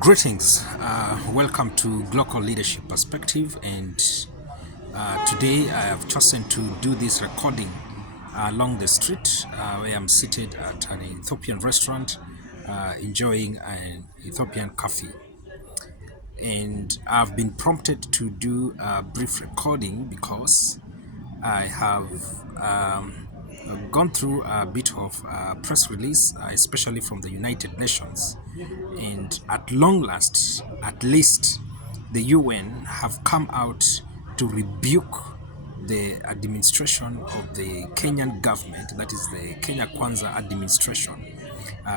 Greetings, welcome to Global Leadership Perspective, and today I have chosen to do this recording along the street where I'm seated at an Ethiopian restaurant enjoying an Ethiopian coffee. And I've been prompted to do a brief recording because I have gone through a bit of press release, especially from the United Nations. And at long last, at least, the UN have come out to rebuke the administration of the Kenyan government, that is the Kenya Kwanza administration,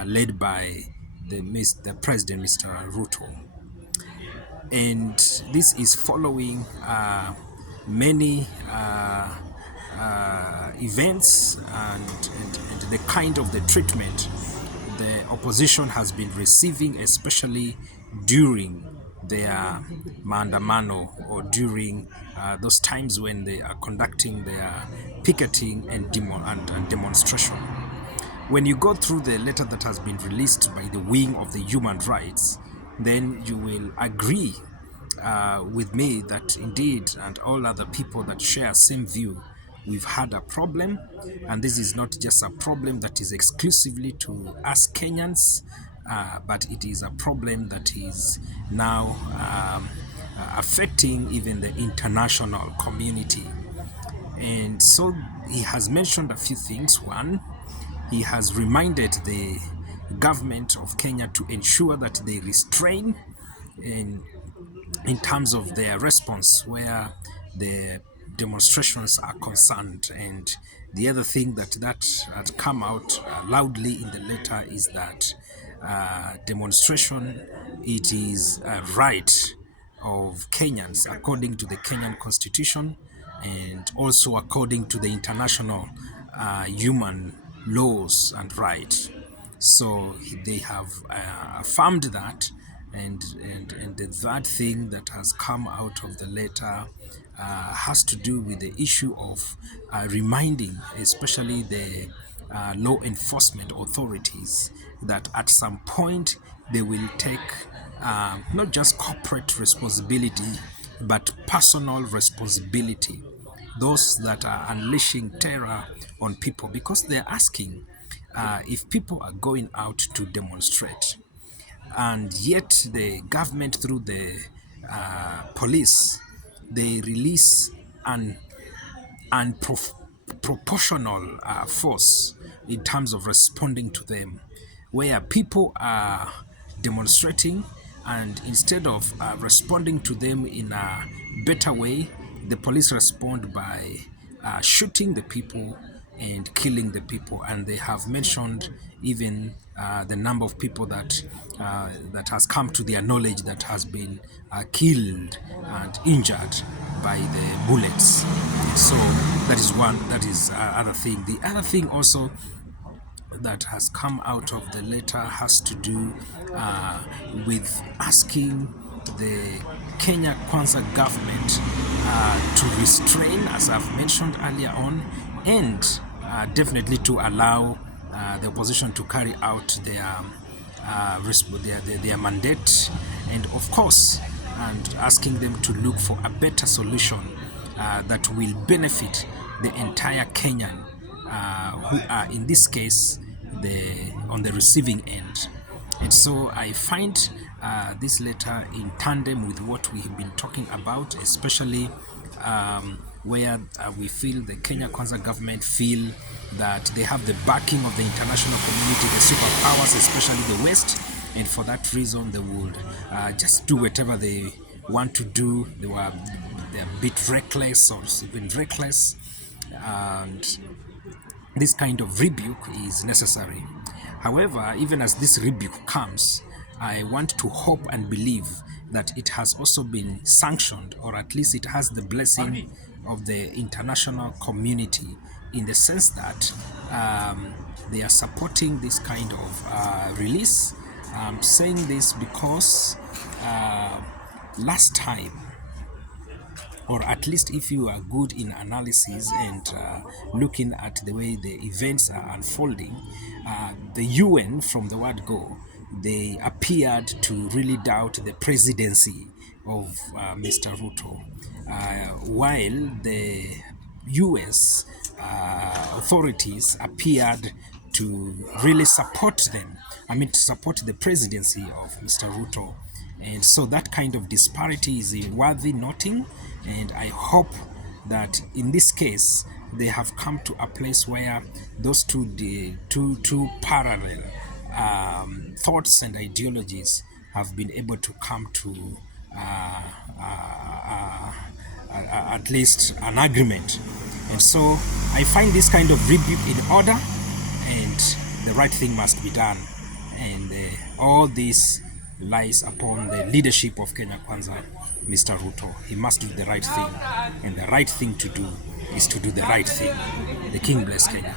led by the President, Mr. Ruto. And this is following many events and the kind of the treatment the opposition has been receiving, especially during their maandamano or during those times when they are conducting their picketing and demonstration. When you go through the letter that has been released by the wing of the human rights, then you will agree with me that indeed, and all other people that share same view, we've had a problem, and this is not just a problem that is exclusively to us Kenyans, but it is a problem that is now affecting even the international community. And so he has mentioned a few things. One, he has reminded the government of Kenya to ensure that they restrain in terms of their response where the demonstrations are concerned. And the other thing that had come out loudly in the letter is that demonstration, it is a right of Kenyans according to the Kenyan constitution and also according to the international human laws and rights. So they have affirmed that, and the third thing that has come out of the letter has to do with the issue of reminding, especially the law enforcement authorities, that at some point they will take not just corporate responsibility but personal responsibility, those that are unleashing terror on people, because they're asking if people are going out to demonstrate and yet the government through the police, they release an unproportional force in terms of responding to them, where people are demonstrating, and instead of responding to them in a better way, the police respond by shooting the people and killing the people. And they have mentioned even the number of people that has come to their knowledge that has been killed and injured by the bullets. So that is one. That is other thing. The other thing also that has come out of the letter has to do with asking the Kenya Kwanza government to restrain, as I've mentioned earlier on, and definitely to allow the opposition to carry out their mandate, and of course, and asking them to look for a better solution that will benefit the entire Kenyan who are in this case on the receiving end. And so I find this letter in tandem with what we have been talking about, especially where we feel the Kenya Kwanza government feel that they have the backing of the international community, the superpowers, especially the West, and for that reason they would just do whatever they want to do. They're a bit reckless or even reckless, and this kind of rebuke is necessary. However, even as this rebuke comes, I want to hope and believe that it has also been sanctioned, or at least it has the blessing of the international community, in the sense that they are supporting this kind of release. I'm saying this because last time, or at least if you are good in analysis and looking at the way the events are unfolding, the UN from the word go they appeared to really doubt the presidency of Mr. Ruto, while the US authorities appeared to really support them. I mean, to support the presidency of Mr. Ruto. And so that kind of disparity is worthy noting, and I hope that in this case they have come to a place where those two parallel thoughts and ideologies have been able to come to uh, uh, at least an agreement. And so I find this kind of rebuke in order, and the right thing must be done. And all this lies upon the leadership of Kenya Kwanza, Mr. Ruto. He must do the right thing, and the right thing to do is to do the right thing. The King bless Kenya.